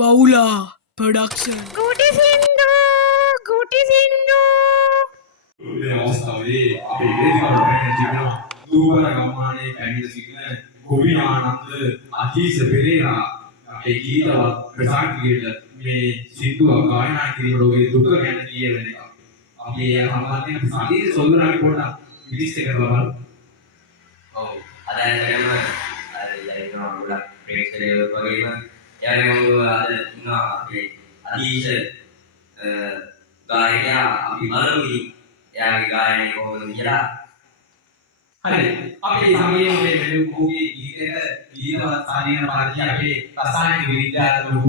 Waula production. Guti Sindu, Guti Sindu. මේ අවස්ථාවේ අපේ වේදිකාවට පැමිණ තිබෙනවා දූවර ගම්මානයේ පැමිණ සිටින ගෝවිනානන්ද අතීස පෙරේරා අපේ ගීතවත් ප්‍රසාන්තියට මේ සින්දුව ගායනා කිරීම ලෝකයේ දුක ගැන කියවෙන එක. අපි ඒ සම්බන්ධයෙන් අපි සාහිත්‍ය සොල්දරාගේ පොඩ්ඩක් විනිශ්චය කරලා බලමු. ඔව් අදාළටම අර යයිනවා ගොඩක් ප්‍රේක්ෂකයෝ වගේම යාළුවෝ අද ඉන්නවා අපේ අතීත ගායකයා අපි බලමු එයාගේ ගායනය කොහොමද කියලා. හරි. අපේ සමයේ මේ මෙලොවගේ ගීතයට ගීතවත් සාධීන පාර්ශ්වය අපේ රසායනික විද්‍යාත්මක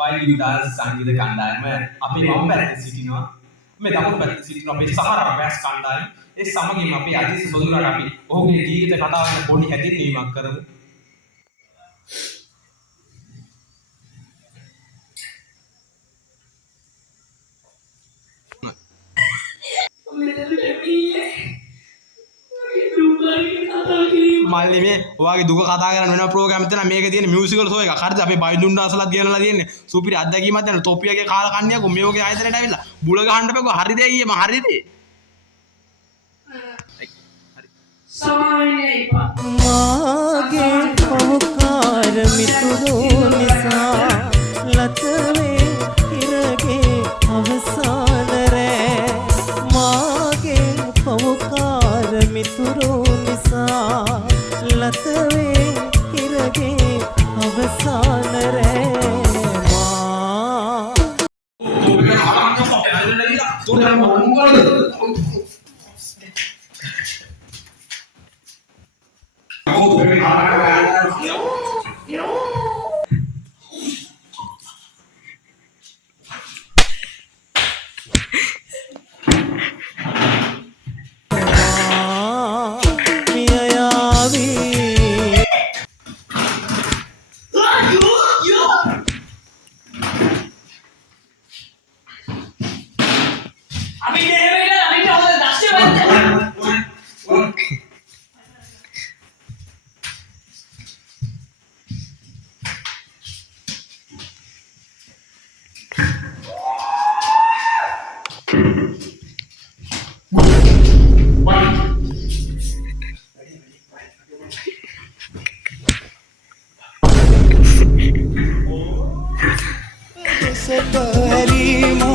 බයිලි විදාල් සංගීත කණ්ඩායම අපේ වම් පැත්තේ සිටිනවා. මේ දකුණු පැත්තේ සිටින අපේ සහර බෑස් කණ්ඩායම. ඒ සමගින්ම අපේ අදීස සොඳුරාට අපි ඔහුගේ ජීවිත කතාවෙන් පොඩි හැදින්වීමක් කරමු. මල්ලි මේ ඔයාගේ දුක කතා කරන්න වෙන ප්‍රෝග්‍රෑම් එකක් මේක තියෙන මියුසිකල් ෂෝ එකක්. හරිද? අපේ බයිදුන්ඩ අසලක් ගෙනලා තියෙන්නේ. සුපිරි අත්දැකීමක් දෙන තොප්පියගේ කාලා කන්නේකෝ මේ වගේ ආයතනයට ඇවිල්ලා බුල ගහන්න බෑකෝ. හරිද අයියේ? මම හරිද? මාගේ පවකාර මිතුරෝ නිසා ලතවේ ඉරගේ අවසාන රෑ මාගේ පවකාර මිතුරෝ නිසා ලතවේ ඉරගේ අවසාන රෑ Hari